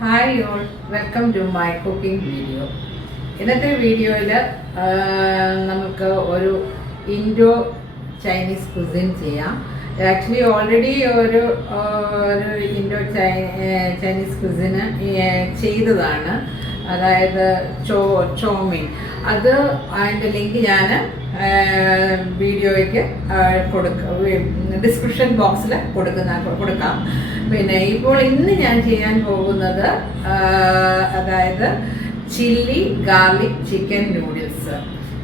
Hi all, welcome to my cooking video. ഇന്നത്തെ വീഡിയോയിൽ നമുക്ക് ഒരു ഇൻഡോ ചൈനീസ് കുസിൻ ചെയ്യാം. ആക്ച്വലി ഓൾറെഡി ഒരു ഇൻഡോ ചൈനീസ് കുസിന് ചെയ്തതാണ്, അതായത് ചോമീൻ. അതിൻ്റെ ലിങ്ക് ഞാൻ വീഡിയോയ്ക്ക് ഡിസ്ക്രിപ്ഷൻ ബോക്സിൽ കൊടുക്കാം. പിന്നെ ഇപ്പോൾ ഇന്ന് ഞാൻ ചെയ്യാൻ പോകുന്നത് അതായത് ചില്ലി ഗാർലിക് ചിക്കൻ നൂഡിൽസ്.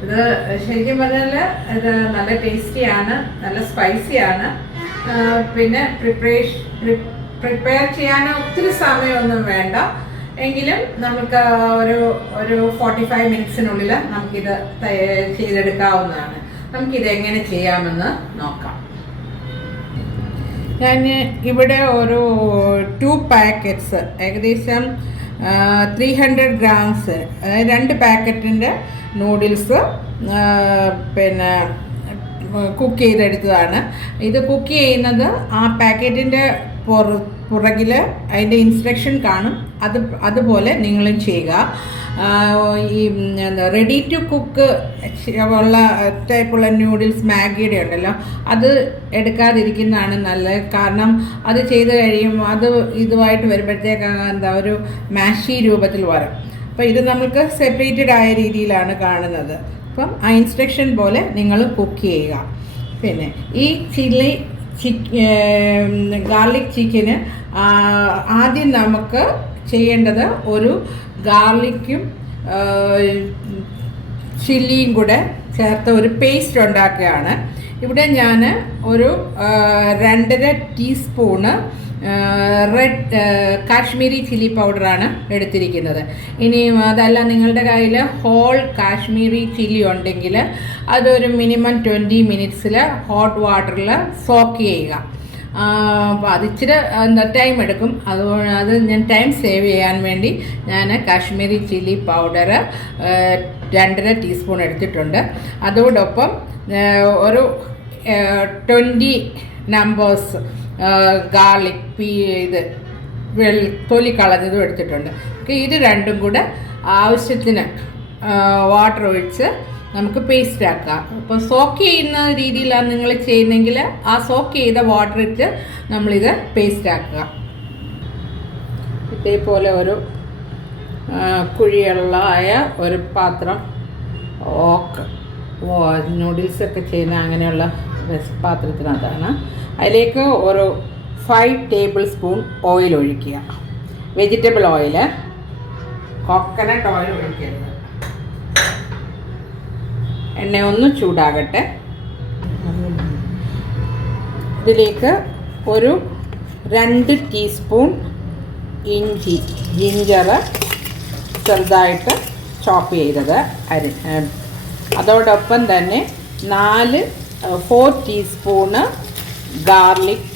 ഇത് ശരിക്കും പറഞ്ഞാൽ ഇത് നല്ല ടേസ്റ്റിയാണ്, നല്ല സ്പൈസിയാണ്. പിന്നെ പ്രിപ്പയർ ചെയ്യാൻ ഒത്തിരി സമയമൊന്നും വേണ്ട, എങ്കിലും നമുക്ക് ഒരു 45 മിനിറ്റ്സിനുള്ളിൽ നമുക്കിത് ചെയ്തെടുക്കാവുന്നതാണ്. നമുക്കിത് എങ്ങനെ ചെയ്യാമെന്ന് നോക്കാം. ഞാൻ ഇവിടെ ഒരു 2 പാക്കറ്റ്സ്, ഏകദേശം 300 ഗ്രാംസ്, അതായത് 2 പാക്കറ്റിൻ്റെ നൂഡിൽസ് പിന്നെ കുക്ക് ചെയ്തെടുത്തതാണ്. ഇത് കുക്ക് ചെയ്യുന്നത് ആ പാക്കറ്റിൻ്റെ പുറകിൽ അതിൻ്റെ ഇൻസ്ട്രക്ഷൻ കാണും, അതുപോലെ നിങ്ങളും ചെയ്യുക. ഈ റെഡി ടു കുക്ക് ഉള്ള ടൈപ്പുള്ള നൂഡിൽസ് മാഗിയുടെ ഉണ്ടല്ലോ, അത് എടുക്കാതിരിക്കുന്നതാണ് നല്ലത്. കാരണം അത് ചെയ്ത് കഴിയുമ്പോൾ അത് ഇതുമായിട്ട് വരുമ്പോഴത്തേക്ക് ഒരു മാഷി രൂപത്തിൽ വരും. അപ്പോൾ ഇത് നമുക്ക് സെപ്പറേറ്റഡ് ആയ രീതിയിലാണ് കാണുന്നത്. അപ്പം ആ ഇൻസ്ട്രക്ഷൻ പോലെ നിങ്ങൾ കുക്ക് ചെയ്യുക. പിന്നെ ഈ ഗാർലിക് ചിക്കന് ആദ്യം നമുക്ക് ചെയ്യേണ്ടത് ഒരു ഗാർലിക്കും ചില്ലിയും കൂടെ ചേർത്ത് ഒരു പേസ്റ്റ് ഉണ്ടാക്കുകയാണ്. ഇവിടെ ഞാൻ ഒരു 2.5 ടീസ്പൂണ് റെഡ് കാശ്മീരി ചില്ലി പൗഡറാണ് എടുത്തിരിക്കുന്നത്. ഇനി അതല്ല നിങ്ങളുടെ കയ്യിൽ ഹോൾ കാശ്മീരി ചില്ലി ഉണ്ടെങ്കിൽ അതൊരു മിനിമം 20 മിനിറ്റ്സിൽ ഹോട്ട് വാട്ടറിൽ സോക്ക് ചെയ്യുക. അപ്പോൾ അതിച്ചിരി ടൈം എടുക്കും. അത് ഞാൻ ടൈം സേവ് ചെയ്യാൻ വേണ്ടി ഞാൻ കാശ്മീരി ചില്ലി പൗഡർ 2.5 ടീസ്പൂൺ എടുത്തിട്ടുണ്ട്. അതോടൊപ്പം ഒരു 20 നമ്പേഴ്സ് ഗാർലിക് തൊലി കളഞ്ഞതും എടുത്തിട്ടുണ്ട്. ഇത് രണ്ടും കൂടെ ആവശ്യത്തിന് വാട്ടർ ഒഴിച്ച് നമുക്ക് പേസ്റ്റ് ആക്കാം. ഇപ്പോൾ സോക്ക് ചെയ്യുന്ന രീതിയിലാണ് നിങ്ങൾ ചെയ്യുന്നതെങ്കിൽ ആ സോക്ക് ചെയ്ത വാട്ടർ ഇട്ട് നമ്മളിത് പേസ്റ്റ് ആക്കുക. ഇതേപോലെ ഒരു കുഴിയുള്ളതായ ഒരു പാത്രം, നൂഡിൽസൊക്കെ ചെയ്യുന്ന അങ്ങനെയുള്ള പാത്രത്തിനകത്താണ്. അതിലേക്ക് ഒരു 5 ടേബിൾ സ്പൂൺ ഓയിൽ ഒഴിക്കുക. വെജിറ്റബിൾ ഓയിൽ, കോക്കനട്ട് ഓയിൽ ഒഴിക്കരുത്. എണ്ണ ഒന്ന് ചൂടാകട്ടെ. ഇതിലേക്ക് ഒരു 2 ടീസ്പൂൺ ജിഞ്ചർ ചെറുതായിട്ട് ചോപ്പ് ചെയ്തത് അതോടൊപ്പം തന്നെ 4 ടീസ്പൂണ് ഗാർലിക്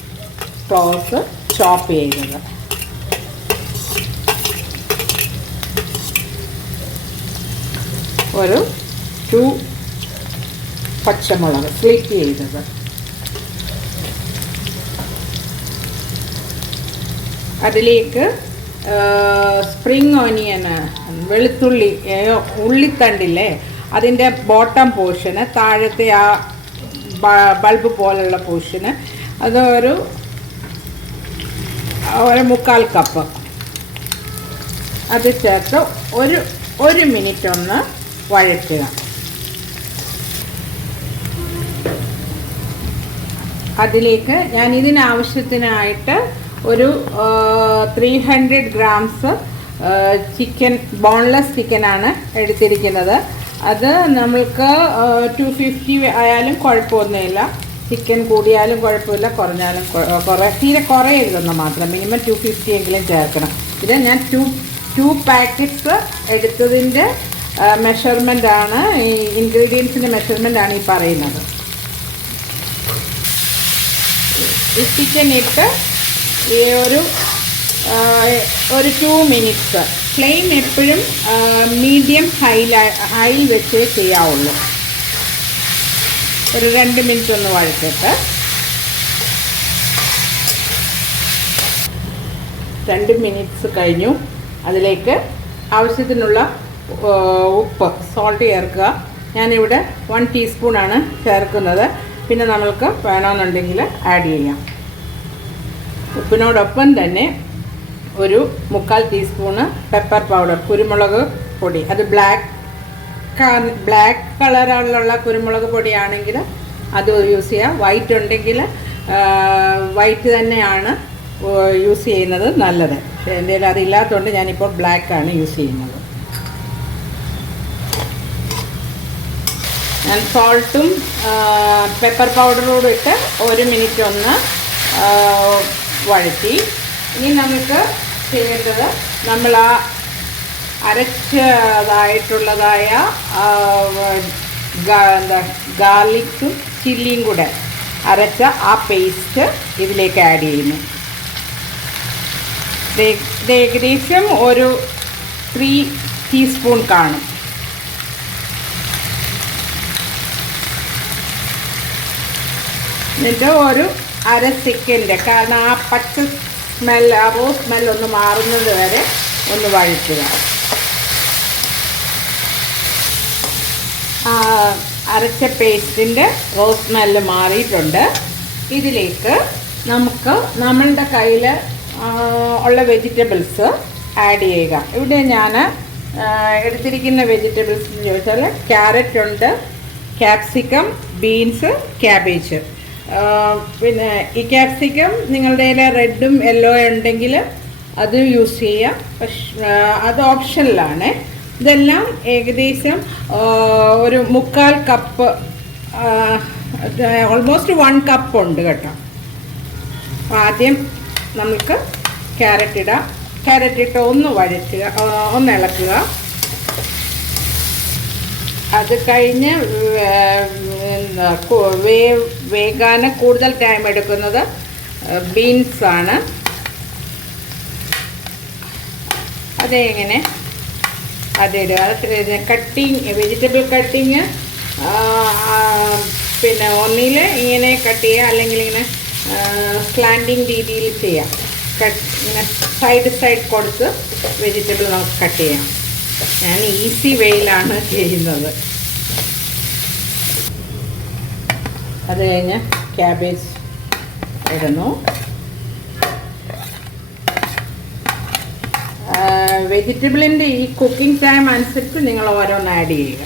ക്ലോവ്സ് ചോപ്പ് ചെയ്തത്, ഒരു 2 പച്ചമുളക് സ്ലിറ്റ് ചെയ്തത്, അതിലേക്ക് സ്പ്രിങ് ഓനിയന്, വെളുത്തുള്ളി, ഉള്ളിത്തണ്ടില്ലേ അതിൻ്റെ ബോട്ടം പോർഷന്, താഴത്തെ ആ ബൾബ് പോലുള്ള പോർഷന്, അത് ഒരു 1/4 കപ്പ് അത് ചേർത്ത് ഒരു മിനിറ്റ് ഒന്ന് വഴറ്റുക. അതിലേക്ക് ഞാൻ ഇതിനാവശ്യത്തിനായിട്ട് ഒരു 300 ഗ്രാംസ് ചിക്കൻ, ബോൺലെസ് ചിക്കനാണ് എടുത്തിരിക്കുന്നത്. അത് നമ്മൾക്ക് 250 ആയാലും കുഴപ്പമൊന്നുമില്ല. ചിക്കൻ കൂടിയാലും കുഴപ്പമില്ല, കുറഞ്ഞാലും തീരെ കുറയരുതെന്ന് മാത്രം. മിനിമം 250 എങ്കിലും ചേർക്കണം. ഇത് ഞാൻ 2 പാക്കറ്റ്സ് എടുത്തതിൻ്റെ മെഷർമെൻ്റാണ്, ഈ ഇൻഗ്രീഡിയൻസിൻ്റെ മെഷർമെൻ്റാണ് ഈ പറയുന്നത്. ഈ ചിക്കൻ ഇട്ട് ഒരു 2 മിനിറ്റ്സ്, ഫ്ലെയിം എപ്പോഴും മീഡിയം ഹൈയിൽ വെച്ച് ചെയ്യാവുള്ളൂ. ഒരു 2 മിനിറ്റ് ഒന്ന് വഴറ്റിട്ട് 2 മിനിറ്റ്സ് കഴിഞ്ഞു. അതിലേക്ക് ആവശ്യത്തിനുള്ള ഉപ്പ് സോൾട്ട് ചേർക്കുക. ഞാനിവിടെ 1 ടീസ്പൂണാണ് ചേർക്കുന്നത്. പിന്നെ നമ്മൾക്ക് വേണമെന്നുണ്ടെങ്കിൽ ആഡ് ചെയ്യാം. ഉപ്പിനോടൊപ്പം തന്നെ ഒരു 1/4 ടീസ്പൂണ് പെപ്പർ പൗഡർ, കുരുമുളക് പൊടി. അത് ബ്ലാക്ക് കളറിലുള്ള കുരുമുളക് പൊടിയാണെങ്കിൽ അത് യൂസ് ചെയ്യാം. വൈറ്റ് ഉണ്ടെങ്കിൽ വൈറ്റ് തന്നെയാണ് യൂസ് ചെയ്യുന്നത് നല്ലത്. പക്ഷേ എൻ്റെ കയ്യിൽ അതില്ലാത്തതുകൊണ്ട് ഞാനിപ്പോൾ ബ്ലാക്കാണ് യൂസ് ചെയ്യുന്നത്. ഞാൻ സോൾട്ടും പെപ്പർ പൗഡറോടും ഇട്ട് 1 മിനിറ്റ് ഒന്ന് വഴറ്റി. ഇനി നമുക്ക് ചെയ്യേണ്ടത് നമ്മൾ ആ അരച്ചതായിട്ടുള്ളതായ ഗാർലിക്കും ചില്ലിയും കൂടെ അരച്ച ആ പേസ്റ്റ് ഇതിലേക്ക് ആഡ് ചെയ്യുന്നു. ഇത് ഏകദേശം ഒരു 3 ടീസ്പൂൺ കാണും. എന്നിട്ട് ഒരു 1/2 സെക്കൻഡ്, കാരണം ആ പച്ച സ്മെൽ, ആ റോ സ്മെൽ ഒന്ന് മാറുന്നത് വരെ ഒന്ന് വഴറ്റുക. അരച്ച പേസ്റ്റിൻ്റെ റോ സ്മെല്ല് മാറിയിട്ടുണ്ട്. ഇതിലേക്ക് നമുക്ക് നമ്മളുടെ കയ്യിൽ ഉള്ള വെജിറ്റബിൾസ് ആഡ് ചെയ്യുക. ഇവിടെ ഞാൻ എടുത്തിരിക്കുന്ന വെജിറ്റബിൾസ് എന്ന് ചോദിച്ചാൽ ക്യാരറ്റ് ഉണ്ട്, ക്യാപ്സിക്കം, ബീൻസ്, ക്യാബേജ്. പിന്നെ ഈ ക്യാപ്സിക്കം നിങ്ങളുടെ കയ്യിൽ റെഡും യെല്ലോ ഉണ്ടെങ്കിൽ അത് യൂസ് ചെയ്യാം. പക്ഷേ അത് ഓപ്ഷനിലാണ്. ഇതെല്ലാം ഏകദേശം ഒരു 1/4 കപ്പ്, ഓൾമോസ്റ്റ് 1 കപ്പ് ഉണ്ട് കേട്ടോ. ആദ്യം നമുക്ക് ക്യാരറ്റ് ഇടാം. ക്യാരറ്റ് ഇട്ട് ഒന്ന് വഴറ്റുക, ഒന്ന് ഇളക്കുക. അത് കഴിഞ്ഞ് വേകാൻ കൂടുതൽ ടൈം എടുക്കുന്നത് ബീൻസാണ്. അതെങ്ങനെ അതിടുക. കട്ടിങ്, വെജിറ്റബിൾ കട്ടിങ് പിന്നെ ഒന്നിൽ ഇങ്ങനെ കട്ട് ചെയ്യുക, അല്ലെങ്കിൽ ഇങ്ങനെ സ്ലാൻഡിങ് രീതിയിൽ ചെയ്യാം. ഇങ്ങനെ സൈഡ് കൊടുത്ത് വെജിറ്റബിൾ നമുക്ക് കട്ട് ചെയ്യാം. ഞാൻ ഈസി വേയിലാണ് ചെയ്യുന്നത്. അത് കഴിഞ്ഞ് ക്യാബേജ് ഇടുന്നു. വെജിറ്റബിളിൻ്റെ ഈ കുക്കിംഗ് ടൈം അനുസരിച്ച് നിങ്ങൾ ഓരോന്ന് ആഡ് ചെയ്യുക.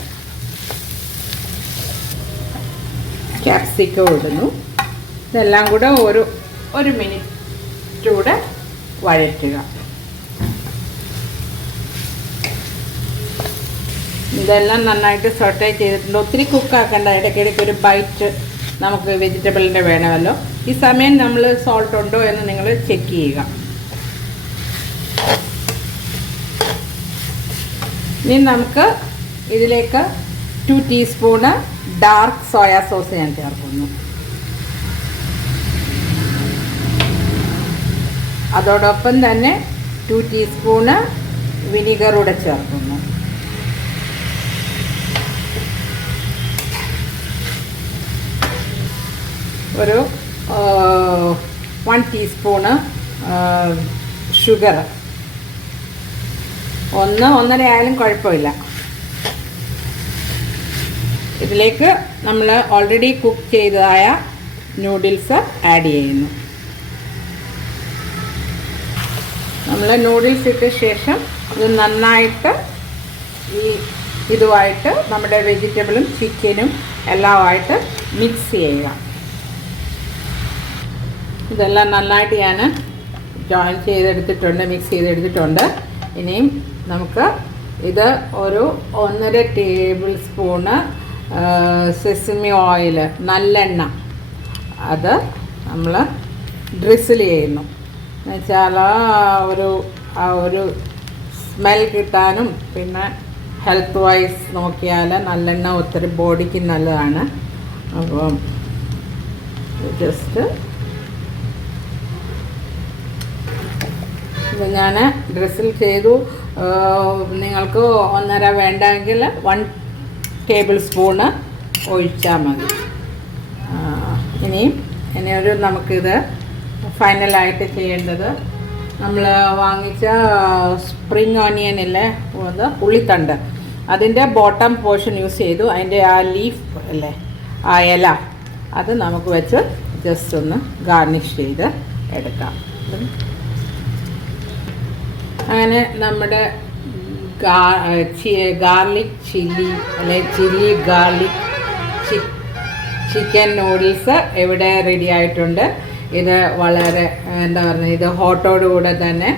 ക്യാപ്സിക്കം ഇടുന്നു. ഇതെല്ലാം കൂടെ ഒരു മിനിറ്റ് കൂടെ വഴറ്റുക. ഇതെല്ലാം നന്നായിട്ട് സോട്ടേ ചെയ്തിട്ടുണ്ട്. ഒത്തിരി കുക്കാക്കണ്ട, ഇടയ്ക്കിടയ്ക്ക് ഒരു ബൈറ്റ് നമുക്ക് വെജിറ്റബിളിൻ്റെ വേണമല്ലോ. ഈ സമയം നമ്മൾ സോൾട്ട് ഉണ്ടോ എന്ന് നിങ്ങൾ ചെക്ക് ചെയ്യുക. ഇനി നമുക്ക് ഇതിലേക്ക് 2 ടീസ്പൂണ് ഡാർക്ക് സോയാ സോസ് ഞാൻ ചേർക്കുന്നു. അതോടൊപ്പം തന്നെ 2 ടീസ്പൂണ് വിനീഗറൂടെ ചേർക്കുന്നു. ഒരു 1 ടീസ്പൂണ് ഷുഗർ, 1-1.5 ആയാലും കുഴപ്പമില്ല. ഇതിലേക്ക് നമ്മൾ ഓൾറെഡി കുക്ക് ചെയ്തതായ നൂഡിൽസ് ആഡ് ചെയ്യുന്നു. നമ്മൾ നൂഡിൽസ് ഇട്ട ശേഷം ഇത് നന്നായിട്ട് ഇതുമായിട്ട് നമ്മുടെ വെജിറ്റബിളും ചിക്കനും എല്ലാമായിട്ട് മിക്സ് ചെയ്യുക. ഇതെല്ലാം നന്നായിട്ട് ഞാൻ ജോയിൻ ചെയ്തെടുത്തിട്ടുണ്ട്, മിക്സ് ചെയ്തെടുത്തിട്ടുണ്ട്. ഇനിയും നമുക്ക് ഇത് ഒരു 1.5 ടേബിൾ സ്പൂണ് സെസമി ഓയിൽ, നല്ലെണ്ണ, അത് നമ്മൾ ഡ്രിസിൽ ചെയ്യുന്നു. എന്നുവെച്ചാൽ ഒരു സ്മെൽ കിട്ടാനും പിന്നെ ഹെൽത്ത് വൈസ് നോക്കിയാൽ നല്ലെണ്ണ ഒത്തിരി ബോഡിക്ക് നല്ലതാണ്. അപ്പം ജസ്റ്റ് ഇത് ഞാൻ ഡ്രിസിൽ ചെയ്തു. നിങ്ങൾക്ക് 1.5 വേണ്ടെങ്കിൽ 1 ടേബിൾ സ്പൂണ് ഒഴിച്ചാൽ മതി. ഇനിയൊരു നമുക്കിത് ഫൈനലായിട്ട് ചെയ്യേണ്ടത് നമ്മൾ വാങ്ങിച്ച സ്പ്രിങ് ഓണിയൻ ഇല്ലേ, ഉള്ളിത്തണ്ട്, അതിൻ്റെ ബോട്ടം പോർഷൻ യൂസ് ചെയ്തു. അതിൻ്റെ ആ ലീഫ് അല്ലേ, ആ ഇല, അത് നമുക്ക് വെച്ച് ജസ്റ്റ് ഒന്ന് ഗാർണിഷ് ചെയ്ത് എടുക്കാം. അങ്ങനെ നമ്മുടെ ഗാർലിക് ചില്ലി അല്ലെ ചില്ലി ഗാർലിക് ചിക്കൻ നൂഡിൽസ് ഇവിടെ റെഡി ആയിട്ടുണ്ട്. ഇത് വളരെ എന്താ പറയുക, ഇത് ഹോട്ടോടുകൂടെ തന്നെ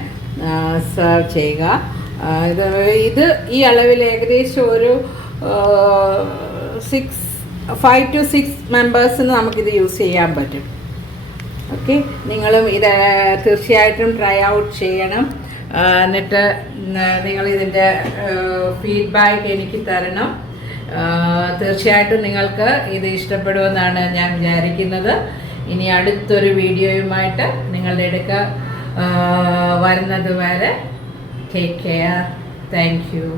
സെർവ് ചെയ്യുക. ഇത് ഈ അളവിൽ ഏകദേശം ഒരു 5 to 6 മെമ്പേഴ്സിന് നമുക്കിത് യൂസ് ചെയ്യാൻ പറ്റും. ഓക്കെ, നിങ്ങളും ഇത് തീർച്ചയായിട്ടും ട്രൈ ഔട്ട് ചെയ്യണം. എന്നിട്ട് നിങ്ങളിതിൻ്റെ ഫീഡ്ബാക്ക് എനിക്ക് തരണം. തീർച്ചയായിട്ടും നിങ്ങൾക്ക് ഇത് ഇഷ്ടപ്പെടുമെന്നാണ് ഞാൻ വിചാരിക്കുന്നത്. ഇനി അടുത്തൊരു വീഡിയോയുമായിട്ട് നിങ്ങളുടെ അടുക്ക വരുന്നത് വരെ ടേക്ക് കെയർ. Thank you.